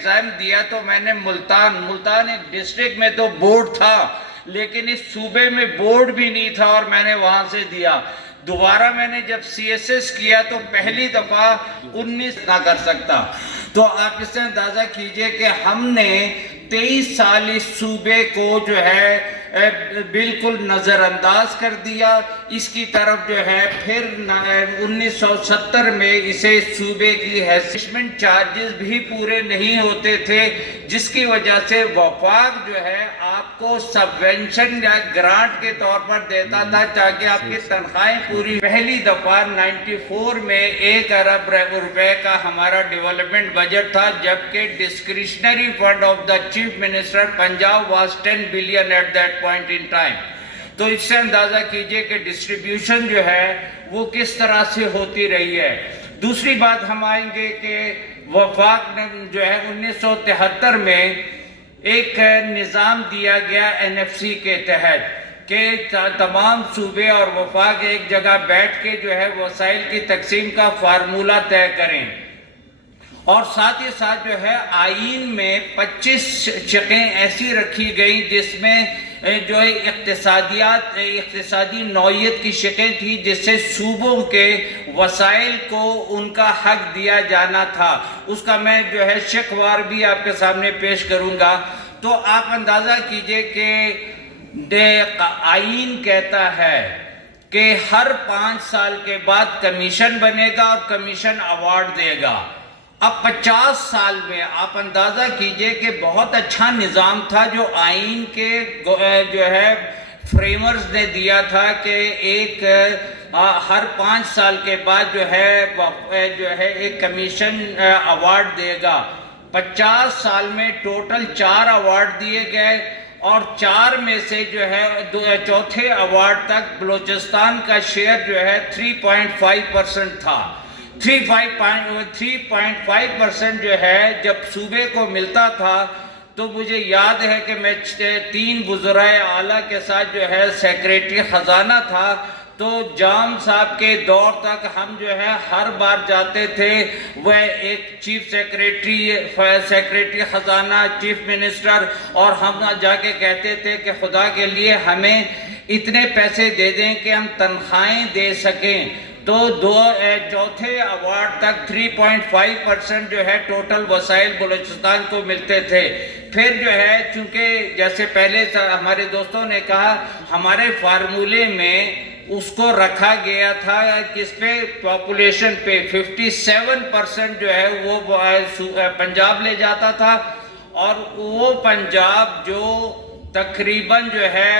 Exam دیا تو میں نے ملتان ایک ڈسٹرکٹ میں تو بورڈ تھا، لیکن اس صوبے میں بورڈ بھی نہیں تھا اور میں نے وہاں سے دیا۔ دوبارہ میں نے جب سی ایس ایس کیا تو پہلی دفعہ 19 نہ کر سکتا۔ تو آپ اس سے اندازہ کیجئے کہ ہم نے 23 سال اس صوبے کو جو ہے بالکل نظر انداز کر دیا۔ اس کی طرف جو ہے پھر 1970 میں اسے صوبے کی حیثیت چارجز بھی پورے نہیں ہوتے تھے، جس کی وجہ سے وفاق جو ہے آپ کو سبوینشن یا گرانٹ کے طور پر دیتا تھا تاکہ آپ کی تنخواہیں پوری۔ پہلی دفعہ 94 میں 1 ارب روپے کا ہمارا ڈیولپمنٹ بجٹ تھا، جبکہ discretionary fund of the chief minister Punjab was 10 billion at that point in time. تو اس سے اندازہ کیجئے کہ ڈسٹریبیوشن جو ہے وہ کس طرح سے ہوتی رہی ہے۔ دوسری بات ہم آئیں گے کہ وفاق نے جو ہے 1973 میں ایک نظام دیا گیا این ایف سی کے تحت کہ تمام صوبے اور وفاق ایک جگہ بیٹھ کے جو ہے وسائل کی تقسیم کا فارمولہ طے کریں، اور ساتھ ہی ساتھ جو ہے آئین میں 25 شقیں ایسی رکھی گئیں جس میں جو اقتصادی نوعیت کی شقیں تھی، جس سے صوبوں کے وسائل کو ان کا حق دیا جانا تھا۔ اس کا میں جو ہے شقوار بھی آپ کے سامنے پیش کروں گا۔ تو آپ اندازہ کیجئے کہ آئین کہتا ہے کہ ہر 5 سال کے بعد کمیشن بنے گا اور کمیشن ایوارڈ دے گا۔ اب 50 سال میں آپ اندازہ کیجئے کہ بہت اچھا نظام تھا جو آئین کے جو ہے فریمرز نے دیا تھا کہ ہر 5 سال کے بعد جو ہے ایک کمیشن ایوارڈ دے گا۔ 50 سال میں ٹوٹل 4 ایوارڈ دیے گئے، اور 4 میں سے جو ہے چوتھے ایوارڈ تک بلوچستان کا شیئر جو ہے 3.5% تھا۔ 3.5% جو ہے جب صوبے کو ملتا تھا تو مجھے یاد ہے کہ میں 3 وزرائے اعلیٰ کے ساتھ جو ہے سیکریٹری خزانہ تھا، تو جام صاحب کے دور تک ہم جو ہے ہر بار جاتے تھے، وہ ایک چیف سیکریٹری خزانہ، چیف منسٹر، اور ہم جا کے کہتے تھے کہ خدا کے لیے ہمیں اتنے پیسے دے دیں کہ ہم تنخواہیں دے سکیں۔ تو چوتھے ایوارڈ تک 3.5% جو ہے ٹوٹل وسائل بلوچستان کو ملتے تھے۔ پھر جو ہے چونکہ جیسے پہلے ہمارے دوستوں نے کہا، ہمارے فارمولے میں اس کو رکھا گیا تھا کس پہ؟ پاپولیشن پہ۔ 57% جو ہے وہ پنجاب لے جاتا تھا، اور وہ پنجاب جو تقریباً جو ہے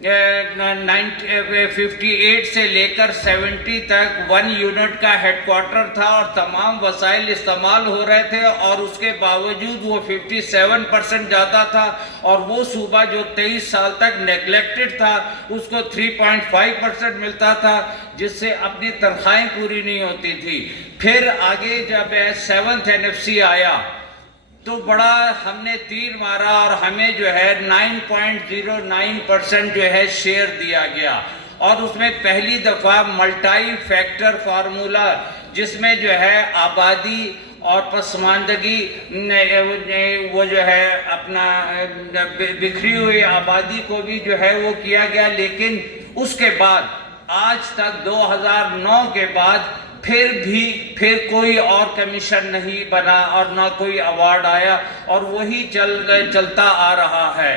58 سے لے کر 70 تک 1 یونٹ کا ہیڈ کوارٹر تھا، اور تمام وسائل استعمال ہو رہے تھے، اور اس کے باوجود وہ 57% جاتا تھا، اور وہ صوبہ جو 23 سال تک نیگلیکٹڈ تھا اس کو 3.5% ملتا تھا، جس سے اپنی تنخواہیں پوری نہیں ہوتی تھی۔ پھر آگے جب 7th NFC آیا تو بڑا ہم نے تیر مارا، اور ہمیں جو ہے 9.09% جو ہے شیئر دیا گیا، اور اس میں پہلی دفعہ ملٹائی فیکٹر فارمولا، جس میں جو ہے آبادی اور پسماندگی وہ جو ہے اپنا بکھری ہوئی آبادی کو بھی جو ہے وہ کیا گیا۔ لیکن اس کے بعد آج تک 2009 کے بعد پھر کوئی اور کمیشن نہیں بنا اور نہ کوئی ایوارڈ آیا، اور وہی چلتا آ رہا ہے۔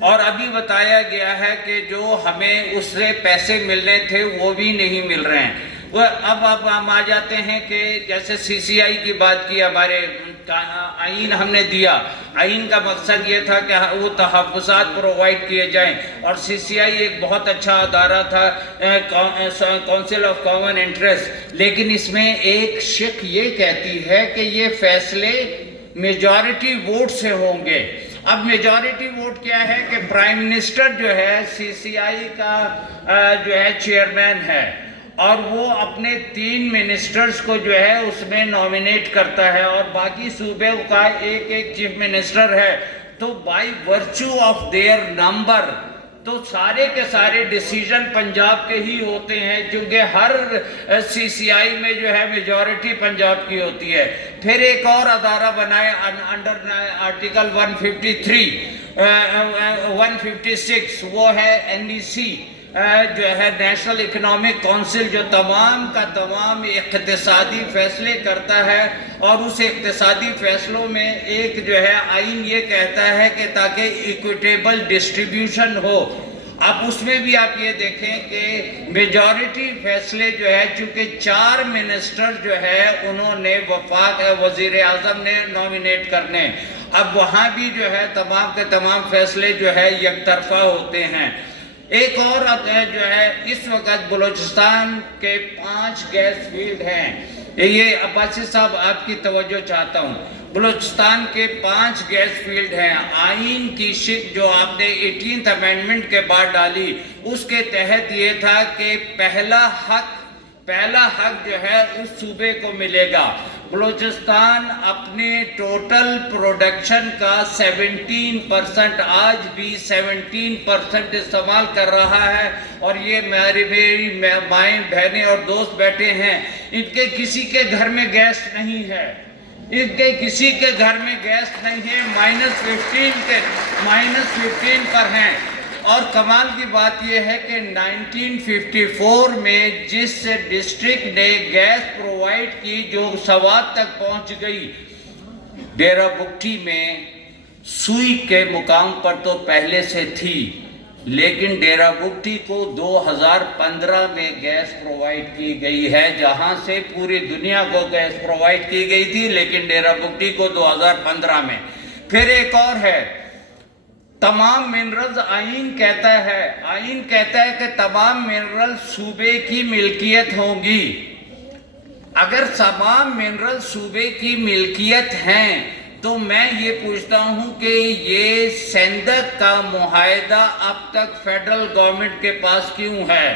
اور ابھی بتایا گیا ہے کہ جو ہمیں اس سے پیسے ملنے تھے وہ بھی نہیں مل رہے ہیں۔ اب ہم آ جاتے ہیں کہ جیسے سی سی آئی کی بات کی، ہمارے آئین ہم نے دیا۔ آئین کا مقصد یہ تھا کہ وہ تحفظات پرووائڈ کیے جائیں، اور سی سی آئی ایک بہت اچھا ادارہ تھا، کونسل آف کامن انٹرسٹ، لیکن اس میں ایک شق یہ کہتی ہے کہ یہ فیصلے میجارٹی ووٹ سے ہوں گے۔ اب میجارٹی ووٹ کیا ہے کہ پرائم منسٹر جو ہے سی سی آئی کا جو ہے چیئرمین ہے، اور وہ اپنے 3 منسٹرز کو جو ہے اس میں نومینیٹ کرتا ہے، اور باقی صوبے کا ایک چیف منسٹر ہے۔ تو by virtue of their number تو سارے کے سارے ڈیسیجن پنجاب کے ہی ہوتے ہیں، کیونکہ ہر سی سی آئی میں جو ہے میجورٹی پنجاب کی ہوتی ہے۔ پھر ایک اور ادارہ بنائے انڈر آرٹیکل 153 156، وہ ہے NEC، جو ہے نیشنل اکنامک کونسل، جو تمام کا تمام اقتصادی فیصلے کرتا ہے، اور اس اقتصادی فیصلوں میں ایک جو ہے آئین یہ کہتا ہے کہ تاکہ ایکویٹیبل ڈسٹریبیوشن ہو۔ اب اس میں بھی آپ یہ دیکھیں کہ میجورٹی فیصلے جو ہے، چونکہ 4 منسٹر جو ہے انہوں نے وفاق وزیر اعظم نے نومینیٹ کرنے، اب وہاں بھی جو ہے تمام کے تمام فیصلے جو ہے یک طرفہ ہوتے ہیں۔ ایک اور جو ہے اس وقت بلوچستان کے 5 گیس فیلڈ ہیں، یہ عباسی صاحب آپ کی توجہ چاہتا ہوں، بلوچستان کے 5 گیس فیلڈ ہیں۔ آئین کی شک جو آپ نے 18th امینڈمنٹ کے بعد ڈالی، اس کے تحت یہ تھا کہ پہلا حق جو ہے اس صوبے کو ملے گا۔ بلوچستان اپنے ٹوٹل پروڈکشن کا 17%، آج بھی 17% استعمال کر رہا ہے، اور یہ میری مائیں بہنیں اور دوست بیٹھے ہیں، ان کے کسی کے گھر میں گیس نہیں ہے، کسی کے گھر میں گیس نہیں ہے، -15 پر ہیں۔ اور کمال کی بات یہ ہے کہ 1954 میں جس ڈسٹرکٹ نے گیس پرووائڈ کی، جو سوات تک پہنچ گئی، ڈیرہ بگٹی میں سوئی کے مقام پر تو پہلے سے تھی، لیکن ڈیرہ بگٹی کو 2015 میں گیس پرووائڈ کی گئی ہے، جہاں سے پوری دنیا کو گیس پرووائڈ کی گئی تھی، لیکن ڈیرہ بگٹی کو 2015 میں۔ پھر ایک اور ہے، تمام منرلز، آئین کہتا ہے کہ تمام منرل صوبے کی ملکیت ہوں گی۔ اگر تمام منرل صوبے کی ملکیت ہیں تو میں یہ پوچھتا ہوں کہ یہ سندھ کا معاہدہ اب تک فیڈرل گورنمنٹ کے پاس کیوں ہے؟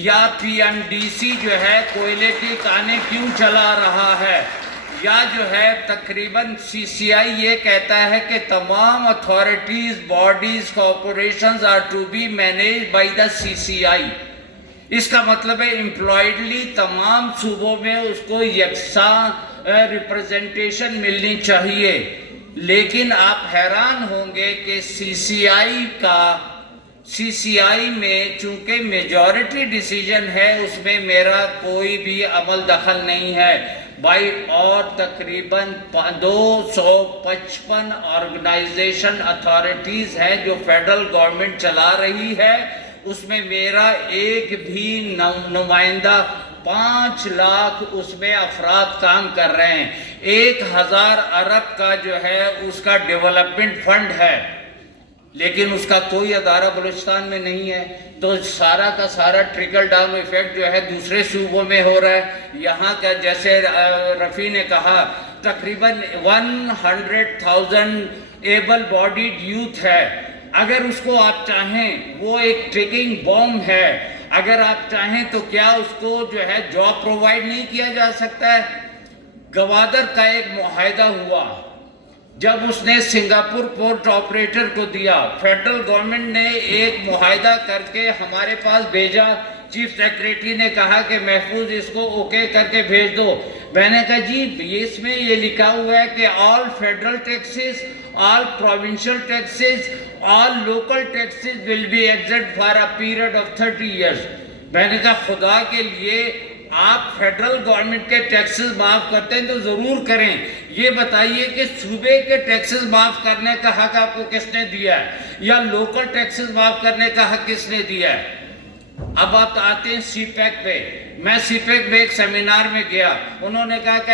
یا PNDC جو ہے کوئلے کی کانیں کیوں چلا رہا ہے؟ یا جو ہے تقریباً CCI یہ کہتا ہے کہ تمام authorities, bodies, corporations are to be managed by the CCI۔ اس کا مطلب ہے امپلائڈلی تمام صوبوں میں اس کو یکساں ریپرزنٹیشن ملنی چاہیے، لیکن آپ حیران ہوں گے کہ CCI میں چونکہ میجورٹی ڈیسیجن ہے، اس میں میرا کوئی بھی عمل دخل نہیں ہے بھائی، اور تقریباً 255 آرگنائزیشن اتھارٹیز ہیں جو فیڈرل گورنمنٹ چلا رہی ہے، اس میں میرا ایک بھی نمائندہ، 5 لاکھ اس میں افراد کام کر رہے ہیں، 1000 ارب کا جو ہے اس کا ڈیولپمنٹ فنڈ ہے، لیکن اس کا کوئی ادارہ بلوچستان میں نہیں ہے۔ تو سارا کا سارا ٹریکل ڈاؤن ایفیکٹ جو ہے دوسرے صوبوں میں ہو رہا ہے۔ یہاں کا جیسے رفیع نے کہا تقریباً 100,000 ایبل باڈیڈ یوتھ ہے، اگر اس کو آپ چاہیں، وہ ایک ٹریکنگ بوم ہے، اگر آپ چاہیں تو کیا اس کو جو ہے جاب پرووائڈ نہیں کیا جا سکتا ہے؟ گوادر کا ایک معاہدہ ہوا، جب اس نے سنگاپور پورٹ آپریٹر کو دیا، فیڈرل گورنمنٹ نے ایک معاہدہ کر کے ہمارے پاس بھیجا، چیف سیکریٹری نے کہا کہ محفوظ اس کو اوکے کر کے بھیج دو۔ میں نے کہا جی اس میں یہ لکھا ہوا ہے کہ all federal taxes, all provincial taxes, all local taxes will be exempt for a period of 30 years. میں نے کہا خدا کے لیے آپ فیڈرل گورنمنٹ کے ٹیکسز معاف کرتے ہیں تو ضرور کریں، یہ بتائیے کہ صوبے کے ٹیکسز معاف کرنے کا حق آپ کو کس نے دیا ہے، یا لوکل ٹیکسز معاف کرنے کا حق کس نے دیا ہے؟ اب آپ آتے ہیں سی پیک پہ۔ میں سی پیک میں ایک سیمینار میں گیا، انہوں نے کہا کہ